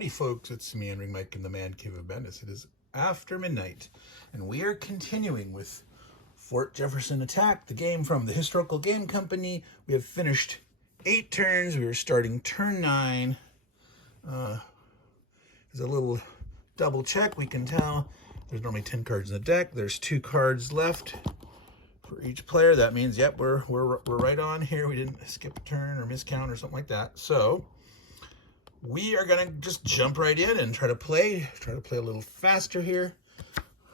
Howdy folks, it's Meandering Mike in the Man Cave of Madness. It is after midnight, and we are continuing with Fort Jefferson Attack, the game from the Historical Game Company. We have finished 8 turns. We are starting turn 9. There's a little double check. We can tell there's normally 10 cards in the deck. There's 2 cards left for each player. That means, yep, we're right on here. We didn't skip a turn or miscount or something like that. So we are gonna just jump right in and try to play a little faster here.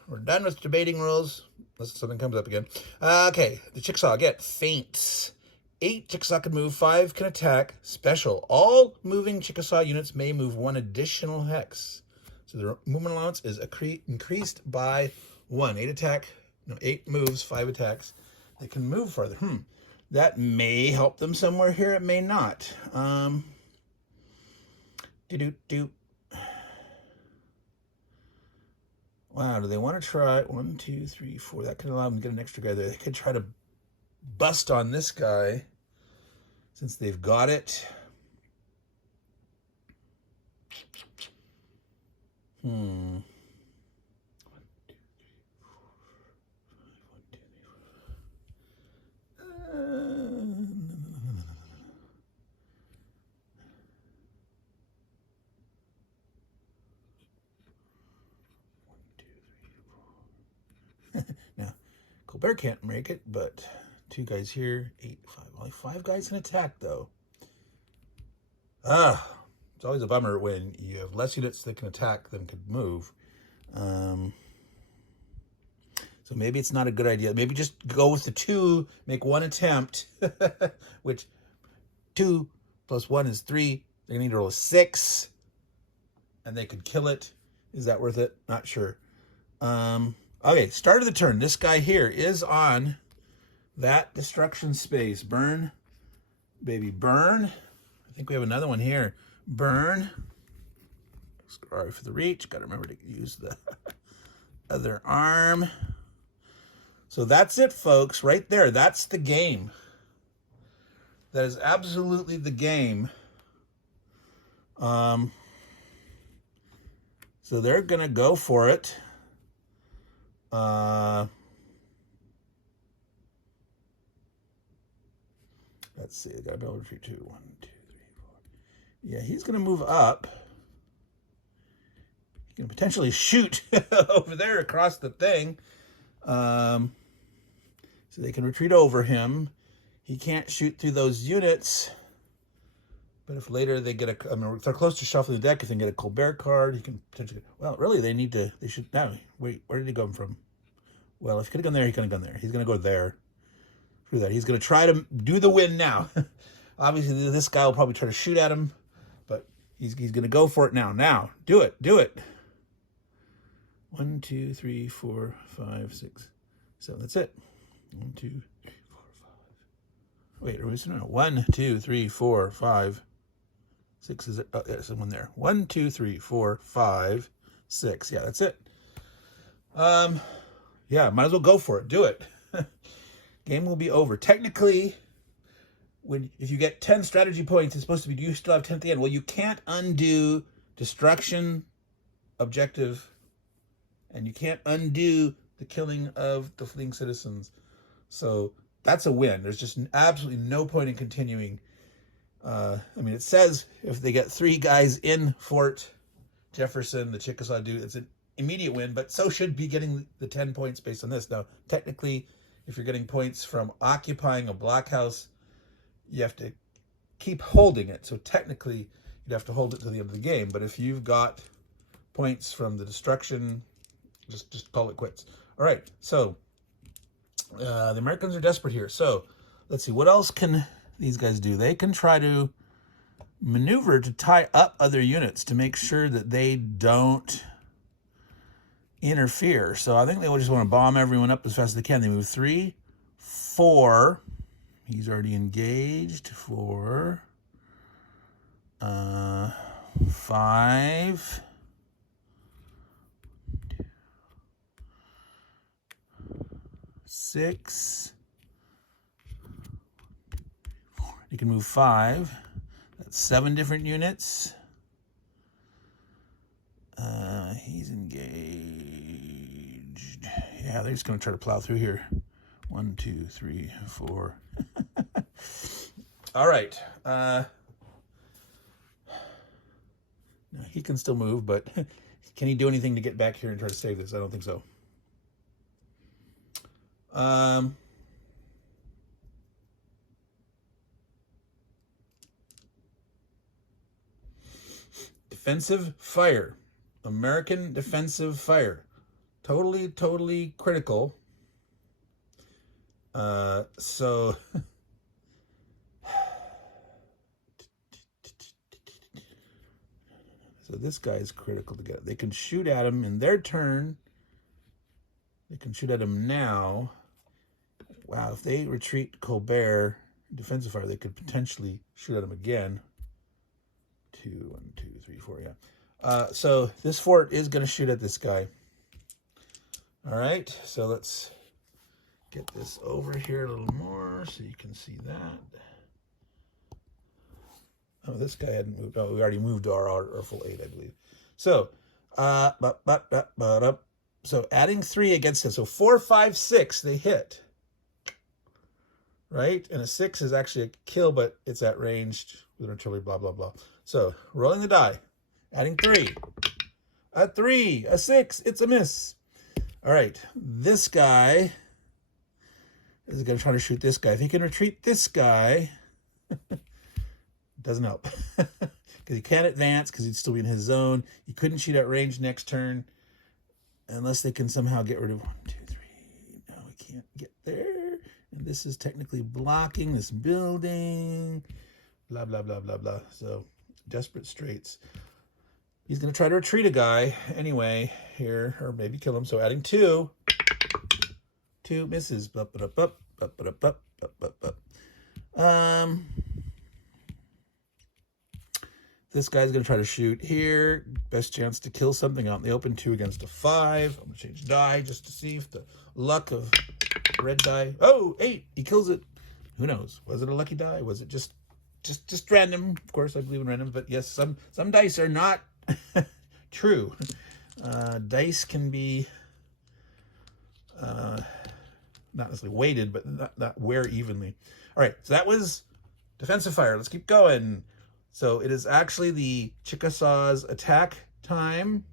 We're done with debating rules, unless something comes up again. Okay, the Chickasaw get feints. 8 Chickasaw can move, 5 can attack. Special, all moving Chickasaw units may move 1 additional hex. So the movement allowance is increased by 1. 8 moves, 5 attacks. They can move farther. That may help them somewhere here. It may not. Wow, do they want to try 1, 2, 3, 4? That could allow them to get an extra guy there. They could try to bust on this guy since they've got it. Now, Colbert can't make it, but 2 guys here, 8, 5. Only 5 guys can attack, though. It's always a bummer when you have less units that can attack than can move. So maybe it's not a good idea. Maybe just go with the 2, make 1 attempt, which 2 plus 1 is 3. They need to roll a 6, and they could kill it. Is that worth it? Not sure. Okay, start of the turn. This guy here is on that destruction space. Burn, baby, burn. I think we have another one here. Burn. Sorry for the reach. Got to remember to use the other arm. So that's it, folks. Right there. That's the game. That is absolutely the game. So they're going to go for it. Let's see. I got to be able to retreat 2, 1, 2, 3, 4. Yeah, he's going to move up. He can potentially shoot over there across the thing. So they can retreat over him. He can't shoot through those units. But if later they get if they're close to shuffling the deck, if they can get a Colbert card, he can potentially, well, really, they should, now, wait, where did he come from? Well, if he could have gone there, he could have gone there. He's going to go there. Through that. He's going to try to do the win now. Obviously, this guy will probably try to shoot at him, but he's going to go for it now. Now, do it. 1, 2, 3, 4, 5, 6, 7. That's it. 1, 2, 3, 4, 5. Wait, no. 1, 2, 3, 4, 5, 6. Is it? Oh, there's someone there. 1, 2, 3, 4, 5, 6. Yeah, that's it. Yeah, might as well go for it. Do it. Game will be over. Technically, if you get 10 strategy points, it's supposed to be, do you still have 10 at the end? Well, you can't undo destruction objective, and you can't undo the killing of the fleeing citizens. So that's a win. There's just absolutely no point in continuing. It says if they get 3 guys in Fort Jefferson, the Chickasaw do, it's an immediate win, but so should be getting the 10 points based on this. Now, technically, if you're getting points from occupying a blockhouse, you have to keep holding it. So technically, you'd have to hold it to the end of the game. But if you've got points from the destruction, just call it quits. All right, so the Americans are desperate here. So let's see, what else can these guys do? They can try to maneuver to tie up other units to make sure that they don't interfere. So I think they will just want to bomb everyone up as fast as they can. They move 3, 4. He's already engaged. 4, 5, 6. You can move 5. That's 7 different units. He's engaged. Yeah, they're just going to try to plow through here. 1, 2, 3, 4. All right. He can still move, but can he do anything to get back here and try to save this? I don't think so. Defensive fire. American defensive fire. Totally critical. So this guy is critical to get. They can shoot at him in their turn. They can shoot at him now. Wow, if they retreat Colbert, defensive fire, they could potentially shoot at him again. 2, 1, 2, 3, 4, yeah. So this fort is going to shoot at this guy. All right, so let's get this over here a little more so you can see that. Oh, this guy hadn't moved. Oh, we already moved our full 8, I believe. So, so adding 3 against it. So 4, 5, 6, they hit. Right? And a 6 is actually a kill, but it's at ranged with artillery, blah, blah, blah. So rolling the die, adding 3. A 3, a 6, it's a miss. All right, this guy is going to try to shoot this guy. If he can retreat this guy, doesn't help. Because he can't advance because he'd still be in his zone. He couldn't shoot at range next turn unless they can somehow get rid of 1, 2, 3. No, we can't get there. And this is technically blocking this building. Blah, blah, blah, blah, blah. So, desperate straits. He's going to try to retreat a guy anyway here, or maybe kill him. So, adding 2. 2 misses. This guy's going to try to shoot here. Best chance to kill something out in the open. 2 against a 5. I'm going to change die just to see if the luck of red die. Oh, 8. He kills it. Who knows? Was it a lucky die? Was it just random? Of course, I believe in random. But yes, some dice are not true. Dice can be not necessarily weighted, but not wear evenly. All right, so that was defensive fire. Let's keep going. So it is actually the Chickasaws attack time,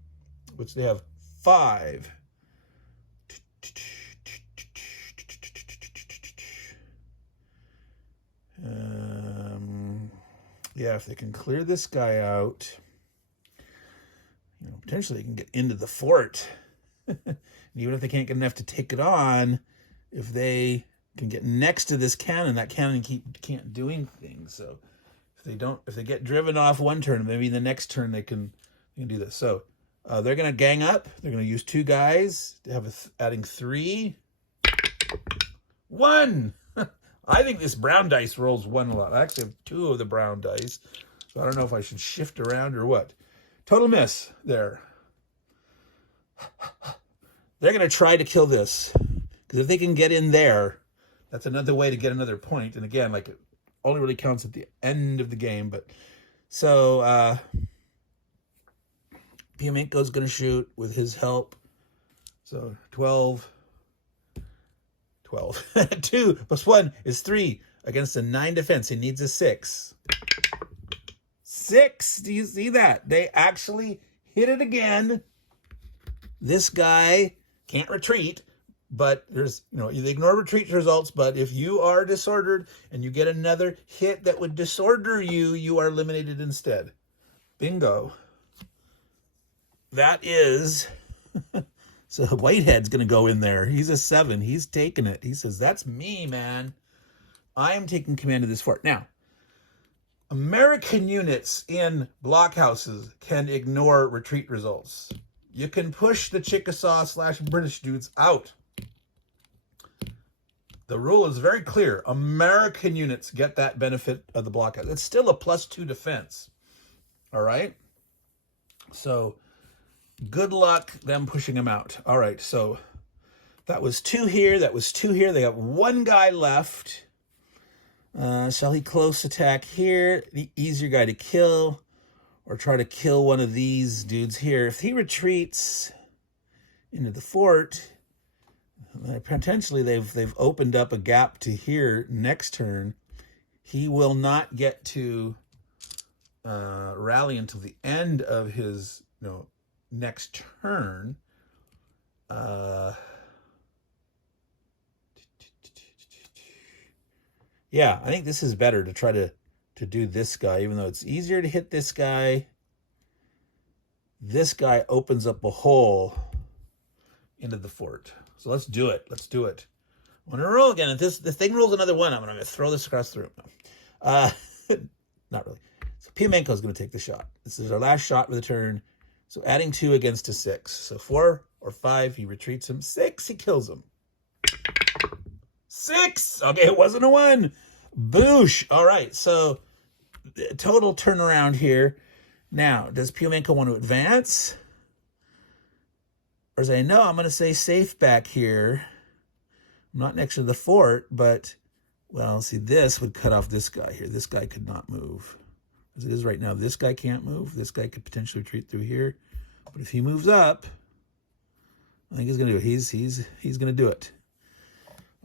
which they have 5. Yeah, if they can clear this guy out, potentially they can get into the fort. Even if they can't get enough to take it on, if they can get next to this cannon, that cannon can't do anything. So if they get driven off one turn, maybe the next turn they can do this. So they're going to gang up. They're going to use 2 guys to have adding 3. 1. I think this brown dice rolls 1 a lot. I actually have 2 of the brown dice, so I don't know if I should shift around or what. Total miss there. They're going to try to kill this, because if they can get in there, that's another way to get another point. And again, like, it only really counts at the end of the game. But so Piamenko's going to shoot with his help. So 12. 2 plus 1 is 3 against a 9 defense. He needs a 6. 6. Do you see that? They actually hit it again. This guy can't retreat, but there's, you ignore retreat results, but if you are disordered and you get another hit that would disorder you, you are eliminated instead. Bingo. That is... So Whitehead's going to go in there. He's a 7. He's taking it. He says, that's me, man. I am taking command of this fort. Now, American units in blockhouses can ignore retreat results. You can push the Chickasaw/British dudes out. The rule is very clear. American units get that benefit of the blockhouse. It's still a +2 defense. All right? So... good luck them pushing them out. All right, so that was 2 here. That was 2 here. They got 1 guy left. Shall he close attack here? The easier guy to kill. or try to kill one of these dudes here. If he retreats into the fort, potentially they've opened up a gap to here next turn. He will not get to rally until the end of his next turn. Yeah, I think this is better to try to do this guy, even though it's easier to hit this guy. This guy opens up a hole into the fort. So let's do it. Let's do it. I'm going to roll again. If the thing rolls another one, I'm going to throw this across the room. Not really. So Piamenko is going to take the shot. This is our last shot for the turn. So adding 2 against a 6. So 4 or 5, he retreats him. 6, he kills him. 6! Okay, it wasn't a 1. Boosh! All right, so total turnaround here. Now, does Piamenko want to advance? Or say, no, I'm going to say safe back here. I'm not next to the fort, but, well, see, this would cut off this guy here. This guy could not move. As it is right now, this guy can't move. This guy could potentially retreat through here. But if he moves up, I think he's going to do it. He's going to do it.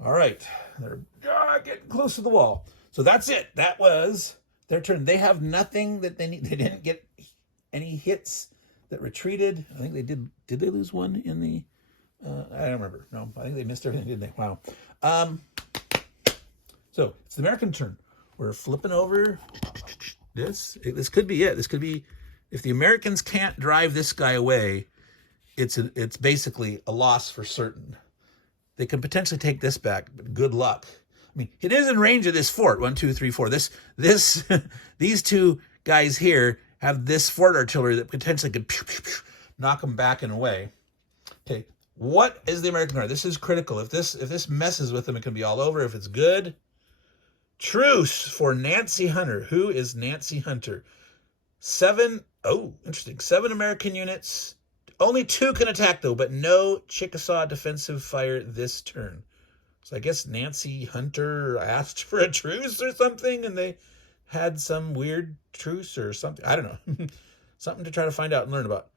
All right. They're getting close to the wall. So that's it. That was their turn. They have nothing that they need. They didn't get any hits that retreated. I think they did. Did they lose one in the... I don't remember. No, I think they missed everything, didn't they? Wow. So it's the American turn. We're flipping over this. This could be it. This could be... If the Americans can't drive this guy away, it's basically a loss for certain. They can potentially take this back, but good luck. I mean, it is in range of this fort. 1, 2, 3, 4. These two guys here have this fort artillery that potentially could knock them back and away. Okay, what is the American Guard? This is critical. If this messes with them, it can be all over. If it's good, truce for Nancy Hunter. Who is Nancy Hunter? 7. Oh, interesting. 7 American units. Only 2 can attack, though, but no Chickasaw defensive fire this turn. So I guess Nancy Hunter asked for a truce or something, and they had some weird truce or something. I don't know. Something to try to find out and learn about.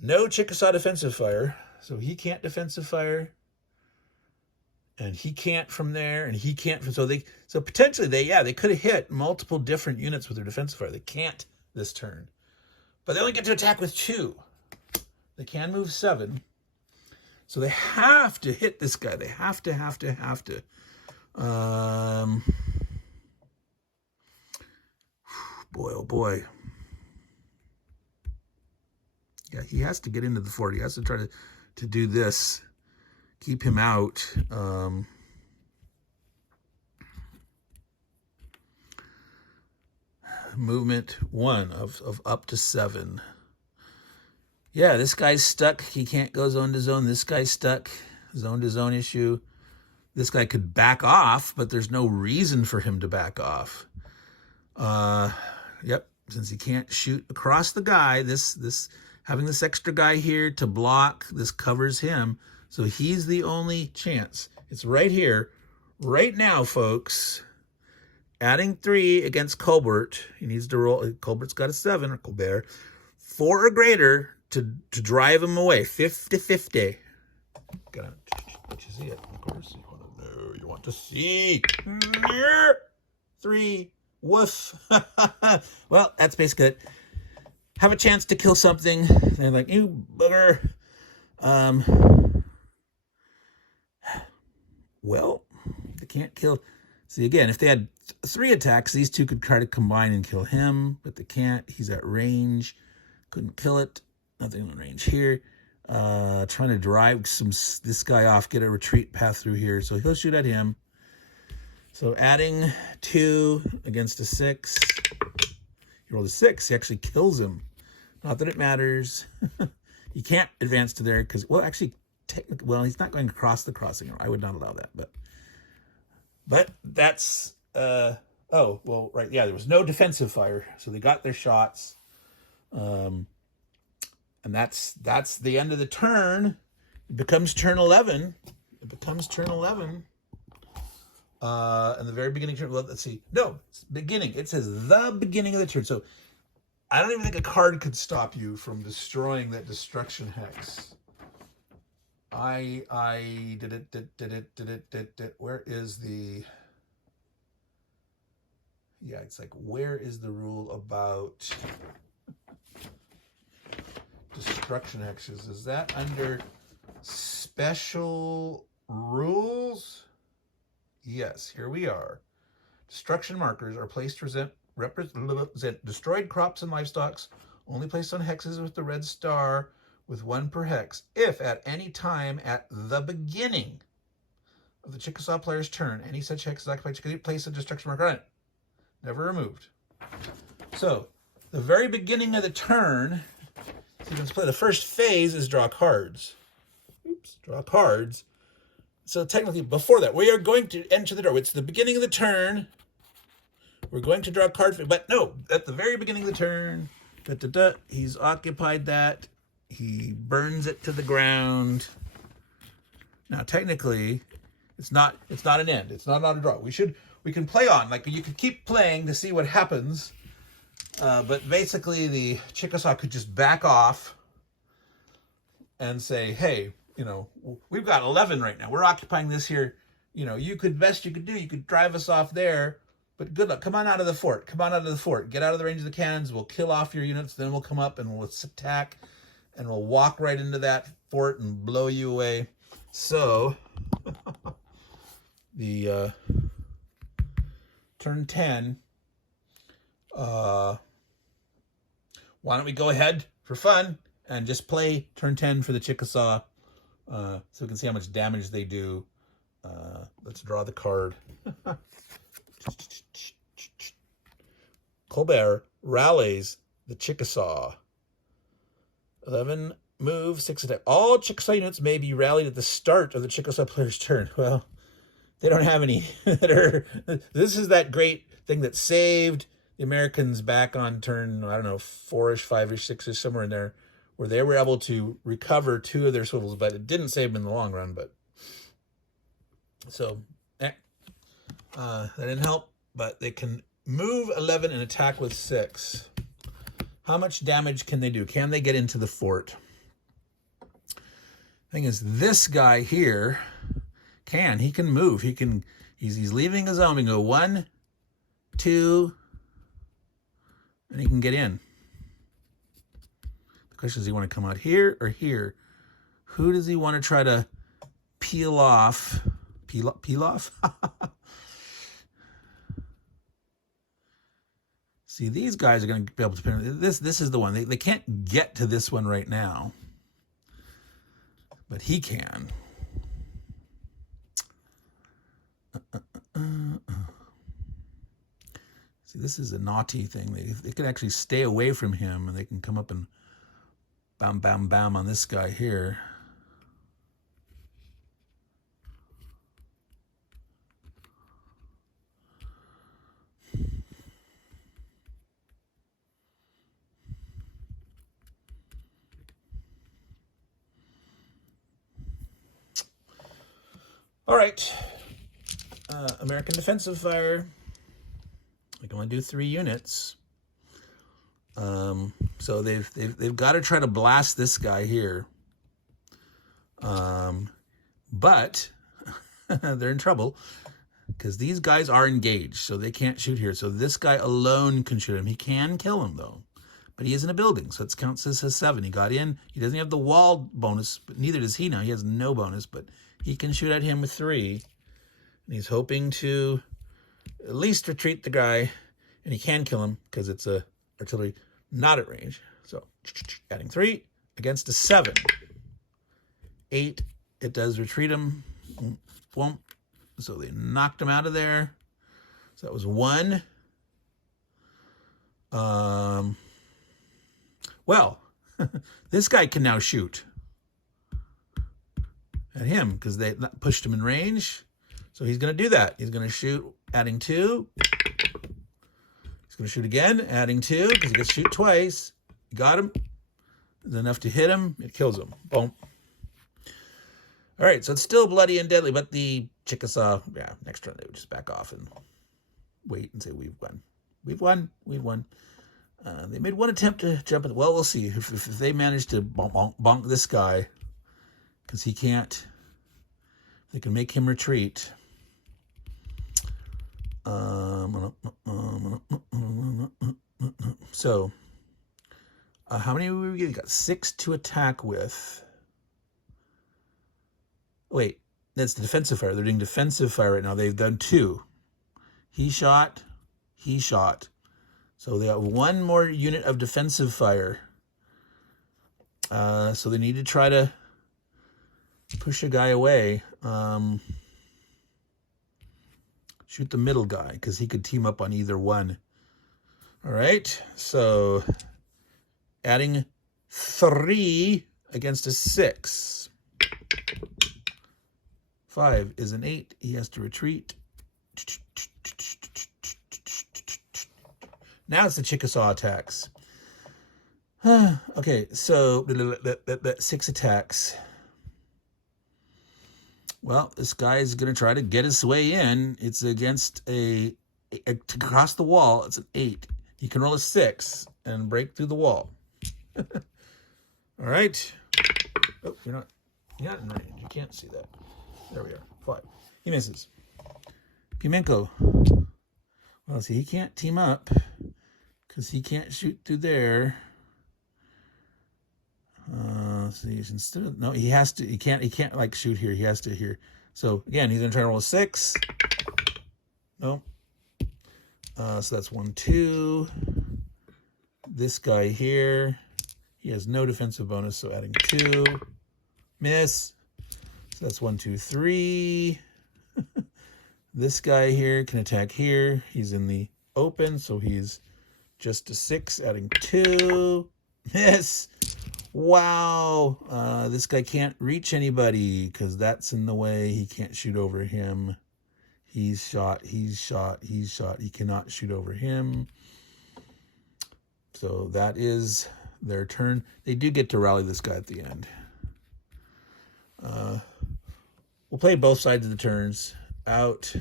No Chickasaw defensive fire, so he can't defensive fire. And he can't from there, and he can't from... So potentially they could have hit multiple different units with their defensive fire. They can't this turn. But they only get to attack with 2. They can move 7. So they have to hit this guy. They have to. Boy, oh boy. Yeah, he has to get into the fort. He has to try to do this. Keep him out. Movement 1 of up to 7. Yeah, this guy's stuck. He can't go zone to zone. This guy's stuck. Zone to zone issue. This guy could back off, but there's no reason for him to back off. Yep, since he can't shoot across the guy, this having this extra guy here to block, this covers him. So he's the only chance. It's right here, right now, folks. Adding 3 against Colbert. He needs to roll. Colbert's got a 7, or Colbert. 4 or greater to drive him away. 50-50. Gotta let you see it, of course. You want to know. You want to see. 3. Woof. Well, that's basically it. Have a chance to kill something. They're like, you bugger. Well, they can't kill. See, again, if they had 3 attacks, these 2 could try to combine and kill him, but they can't. He's at range. Couldn't kill it. Nothing on range here. Trying to drive this guy off, get a retreat path through here. So he'll shoot at him. So adding 2 against a 6. He rolled a 6. He actually kills him. Not that it matters. He can't advance to there because, well, actually, technically, well, he's not going across the crossing. I would not allow that, but that's, oh, well, right. Yeah, there was no defensive fire. So they got their shots. And that's the end of the turn. It becomes turn 11. And the very beginning turn, well, let's see. No, it's beginning. It says the beginning of the turn. So I don't even think a card could stop you from destroying that destruction hex. Where is the... Yeah, it's like, where is the rule about destruction hexes? Is that under special rules? Yes, here we are. Destruction markers are placed to represent destroyed crops and livestock, only placed on hexes with the red star, with 1 per hex. If at any time at the beginning of the Chickasaw player's turn, any such hex is occupied, you can place a destruction marker on it. Never removed. So, the very beginning of the turn, so you can play the first phase is draw cards. Oops, draw cards. So technically, before that, we are going to enter the door. It's the beginning of the turn. We're going to draw a card, but no, at the very beginning of the turn, he's occupied that. He burns it to the ground. Now, technically, it's not an end. It's not a draw. We can play on. Like, you could keep playing to see what happens. But basically, the Chickasaw could just back off and say, hey, you know, we've got 11 right now. We're occupying this here. You know, you could drive us off there. But good luck. Come on out of the fort. Come on out of the fort. Get out of the range of the cannons. We'll kill off your units. Then we'll come up and we'll attack. And we'll walk right into that fort and blow you away. So, the turn 10. Why don't we go ahead for fun and just play turn 10 for the Chickasaw so we can see how much damage they do. Let's draw the card. Colbert rallies the Chickasaw. 11 move, 6 attack. All Chickasaw units may be rallied at the start of the Chickasaw player's turn. Well, they don't have any that are... This is that great thing that saved the Americans back on turn, I don't know, 4-ish, 5-ish, 6-ish, somewhere in there, where they were able to recover 2 of their swivels, but it didn't save them in the long run. But so that didn't help, but they can move 11 and attack with 6. How much damage can they do? Can they get into the fort? Thing is, this guy here he can move. He's leaving his zone. He can go 1, 2, and he can get in. The question is, does he want to come out here or here? Who does he want to try to peel off? Peel off? See, these guys are going to be able to... This is the one. They can't get to this one right now. But he can. See, this is a naughty thing. They can actually stay away from him, and they can come up and bam, bam, bam on this guy here. All right, American defensive fire. I can only do 3 units. So they've got to try to blast this guy here. But they're in trouble because these guys are engaged, so they can't shoot here. So this guy alone can shoot him. He can kill him though, but he is in a building, so it counts as his 7. He got in. He doesn't have the wall bonus, but neither does he now. He has no bonus, but he can shoot at him with 3. And he's hoping to at least retreat the guy, and he can kill him because it's a artillery not at range. So adding 3 against a 7. 8, it does retreat him. Won't. So they knocked him out of there. So that was 1. Well, this guy can now shoot at him because they pushed him in range. So he's going to do that. He's going to shoot, adding 2. He's going to shoot again, adding 2, because he gets to shoot twice. Got him. It's enough to hit him. It kills him. Boom. All right, so it's still bloody and deadly, but the Chickasaw, next turn they would just back off and wait and say, we've won. We've won. We've won. They made one attempt to jump in. Well, we'll see if they manage to bonk this guy, because he can't. They can make him retreat. So, how many we get? We got 6 to attack with. Wait, that's the defensive fire. They're doing defensive fire right now. They've done 2. He shot. So they got 1 more unit of defensive fire. So they need to try to push a guy away. Shoot the middle guy, because he could team up on either one. All right, so adding 3 against a 6. 5 is an 8. He has to retreat. Now it's the Chickasaw attacks. Okay, so 6 attacks. Well, this guy is going to try to get his way in. It's against to cross the wall. It's an 8. He can roll a 6 and break through the wall. All right. Oh, you're not in range. You can't see that. There we are. 5. He misses. Pimenko. Well, see, he can't team up because he can't shoot through there. See, instead of, no, he has to. He can't like shoot here. He has to here. So again, he's gonna try to roll a 6. No. So that's 1, 2. This guy here, he has no defensive bonus, so adding 2. Miss. So that's 1, 2, 3. This guy here can attack here. He's in the open, so he's just a 6, adding 2. Miss. Wow. This guy can't reach anybody because that's in the way. He can't shoot over him. He's shot. He cannot shoot over him. So that is their turn. They do get to rally this guy at the end. We'll play both sides of the turns out.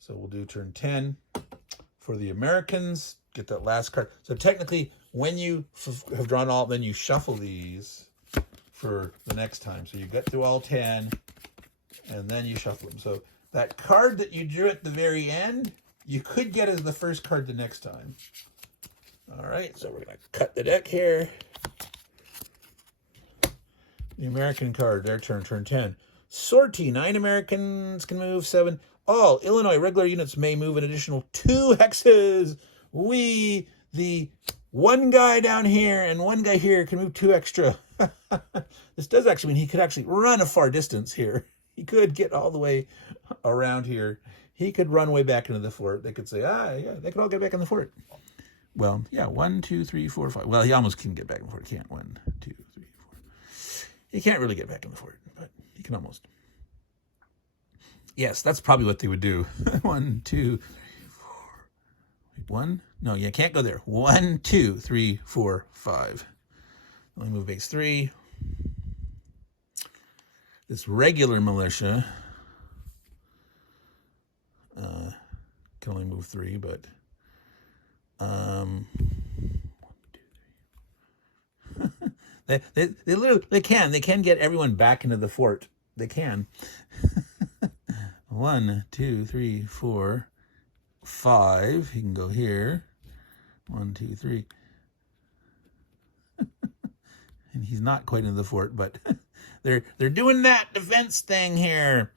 So we'll do turn 10 for the Americans. Get that last card. So technically, when you have drawn all, then you shuffle these for the next time. So you get through all 10, and then you shuffle them. So that card that you drew at the very end, you could get as the first card the next time. All right, so we're going to cut the deck here. The American card, their turn, turn 10. Sortie, 9 Americans can move, 7. All Illinois regular units may move an additional 2 hexes. The 1 guy down here and 1 guy here can move 2 extra. This does actually mean he could actually run a far distance here. He could get all the way around here. He could run way back into the fort. They could say, yeah, they could all get back in the fort. Well, yeah, 1, 2, 3, 4, 5. Well, he almost can get back in the fort. He can't. 1, 2, 3, 4. He can't really get back in the fort, but he can almost. Yes, that's probably what they would do. 1, 2, 3, 4. 1. No, you can't go there. 1, 2, 3, 4, 5. Only move base 3. This regular militia can only move 3, but 1, 2, 3. They literally they can get everyone back into the fort. They can. 1, 2, 3, 4, 5. He can go here. 1, 2, 3. And he's not quite into the fort, but they're doing that defense thing here.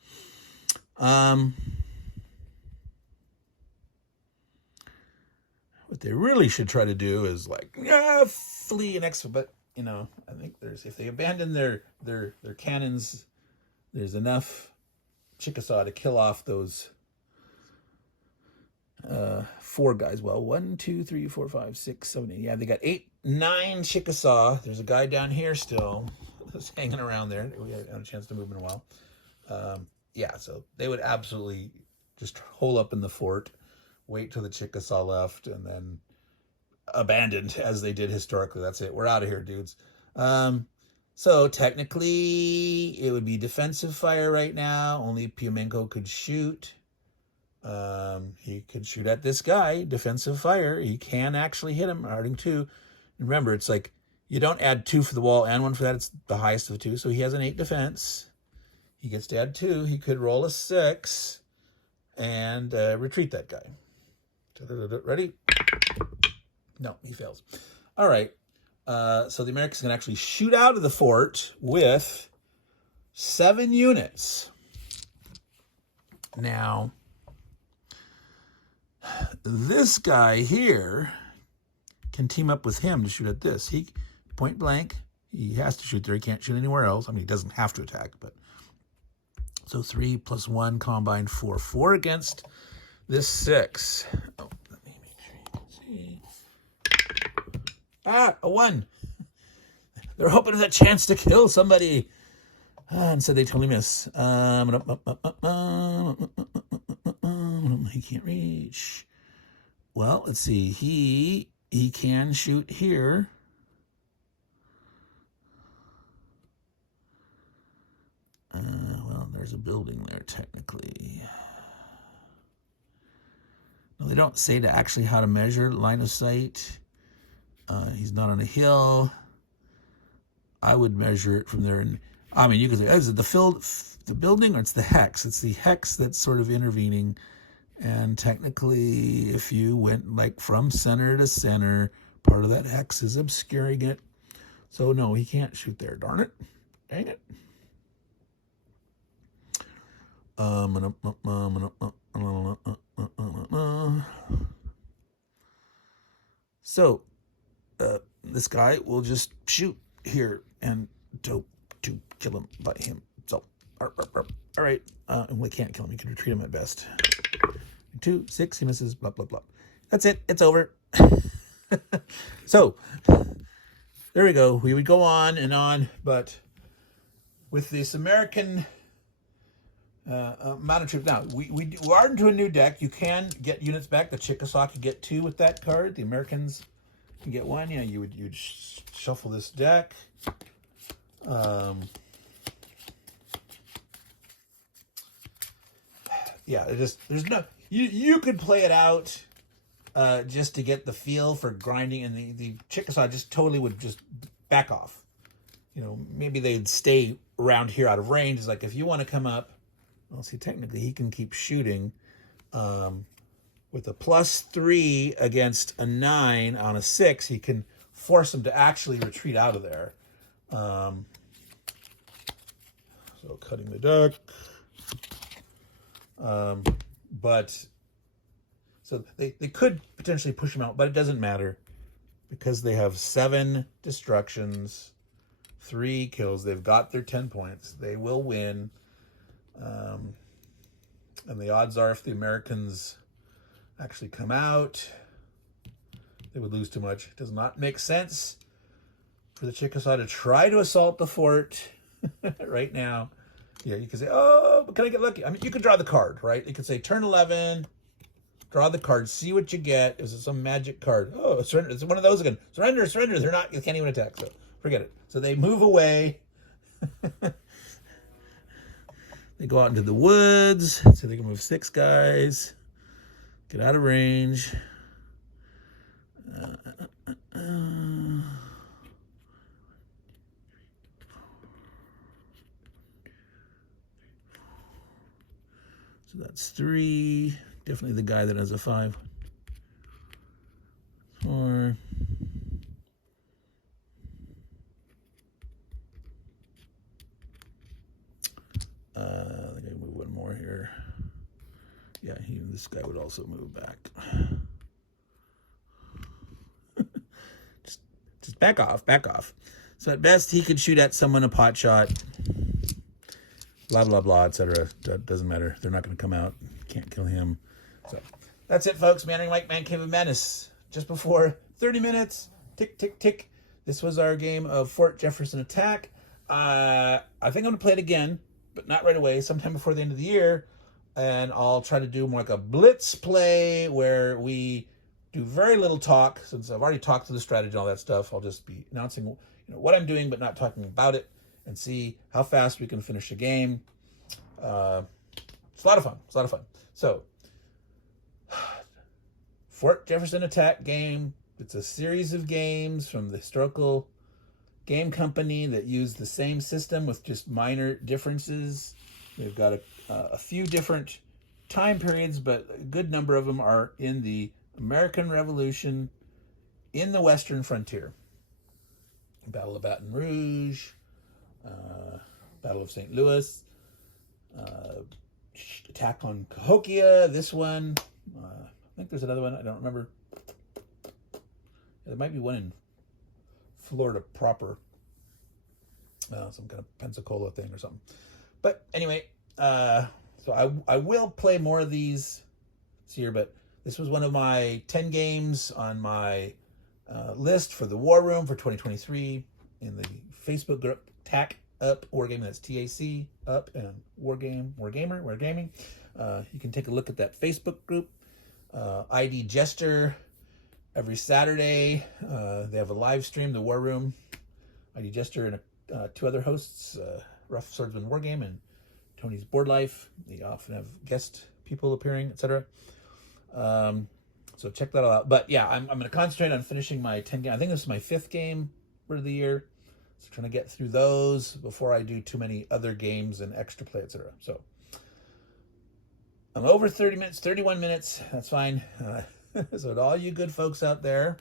What they really should try to do is like flee and exit. But I think if they abandon their cannons, there's enough Chickasaw to kill off those 4 guys. Well, 1, 2, 3, 4, 5, 6, 7, 8. Yeah, they got 8, 9 Chickasaw. There's a guy down here still just hanging around there. We haven't had a chance to move in a while. Yeah, so they would absolutely just hole up in the fort, wait till the Chickasaw left, and then abandoned as they did historically. That's it. We're out of here, dudes. So technically, it would be defensive fire right now. Only Pimenko could shoot. He could shoot at this guy, defensive fire. He can actually hit him, hurting 2. Remember, it's like you don't add 2 for the wall and 1 for that. It's the highest of the 2. So he has an 8 defense. He gets to add 2. He could roll a 6 and retreat that guy. Ready? No, he fails. All right. So the Americans can actually shoot out of the fort with 7 units. Now, this guy here can team up with him to shoot at this. He, point blank, he has to shoot there. He can't shoot anywhere else. I mean, he doesn't have to attack, but. So 3 + 1 combined 4. 4 against this 6. Oh, let me make sure you can see. Ah, a 1. They're hoping for a chance to kill somebody. And so they totally miss. He can't reach. Well, let's see. He can shoot here. Well, there's a building there technically. No, they don't say to actually how to measure line of sight. He's not on a hill. I would measure it from there. And I mean, you could say, is it the building or it's the hex? It's the hex that's sort of intervening. And technically, if you went like from center to center, part of that hex is obscuring it. So no, he can't shoot there. Darn it. Dang it. So this guy will just shoot here and to kill him by him. So, all right. And we can't kill him. You can retreat him at best. 2, 6, he misses, blah, blah, blah. That's it. It's over. So, there we go. We would go on and on, but with this American amount of troops. Now, we are into a new deck. You can get units back. The Chickasaw can get 2 with that card. The Americans can get 1. Yeah, you'd shuffle this deck. Yeah, there's no... You could play it out just to get the feel for grinding, and the Chickasaw just totally would just back off. You know, maybe they'd stay around here out of range. It's like if you want to come up, well, see, technically he can keep shooting with a +3 against a 9 on a 6. He can force him to actually retreat out of there. So cutting the deck. But so they could potentially push him out, but it doesn't matter because they have 7 destructions, 3 kills. They've got their 10 points. They will win. And the odds are if the Americans actually come out, they would lose too much. It does not make sense for the Chickasaw to try to assault the fort right now. Yeah, you can say, oh, can I get lucky? I mean, you could draw the card, right? You could say turn 11, draw the card, see what you get. Is it some magic card? Oh, surrender. It's one of those again. Surrender. They can't even attack, so forget it. So they move away. They go out into the woods, so they can move 6 guys, get out of range. So that's 3. Definitely the guy that has a 5. 4. I think I move one more here. Yeah, this guy would also move back. just back off. So at best, he could shoot at someone a pot shot. Blah, blah, blah, etc. That doesn't matter. They're not going to come out. Can't kill him. So that's it, folks. Meandering Mike, Man Cave of Madness. Just before 30 minutes. Tick, tick, tick. This was our game of Fort Jefferson Attack. I think I'm going to play it again, but not right away. Sometime before the end of the year. And I'll try to do more like a blitz play where we do very little talk. Since I've already talked to the strategy and all that stuff, I'll just be announcing what I'm doing, but not talking about it. And see how fast we can finish the game. It's a lot of fun. So, Fort Jefferson Attack game. It's a series of games from the historical game company that use the same system with just minor differences. They've got a few different time periods, but a good number of them are in the American Revolution in the Western frontier. Battle of Baton Rouge, Battle of St. Louis, attack on Cahokia, this one. I think there's another one, I don't remember. There might be one in Florida proper. Some kind of Pensacola thing or something. But anyway, so I will play more of these this year, but this was one of my 10 games on my list for the War Room for 2023 in the Facebook group TAC Up Wargaming. That's TAC Up and Wargaming. You can take a look at that Facebook group. ID Jester every Saturday. They have a live stream, the War Room. ID Jester and 2 other hosts, Rough Swordsman Wargame and Tony's Board Life. They often have guest people appearing, etc. So check that all out. But yeah, I'm going to concentrate on finishing my 10 game. I think this is my 5th game for the year. So trying to get through those before I do too many other games and extra play, etc. So I'm over 30 minutes, 31 minutes. That's fine. So to all you good folks out there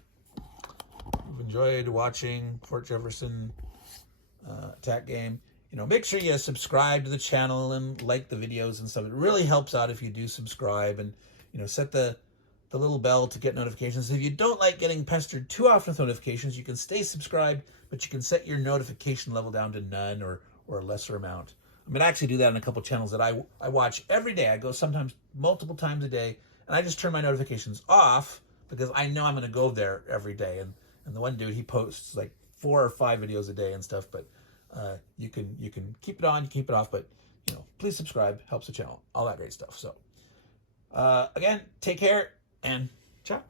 who've enjoyed watching Fort Jefferson Attack game, make sure you subscribe to the channel and like the videos and stuff. It really helps out if you do subscribe, and set the little bell to get notifications. If you don't like getting pestered too often with notifications, you can stay subscribed, but you can set your notification level down to none or a lesser amount. I actually do that on a couple channels that I watch every day. I go sometimes multiple times a day, and I just turn my notifications off because I know I'm going to go there every day. And the one dude, he posts like 4 or 5 videos a day and stuff, but you can keep it on, you keep it off, but please subscribe, helps the channel, all that great stuff. So again, take care and ciao.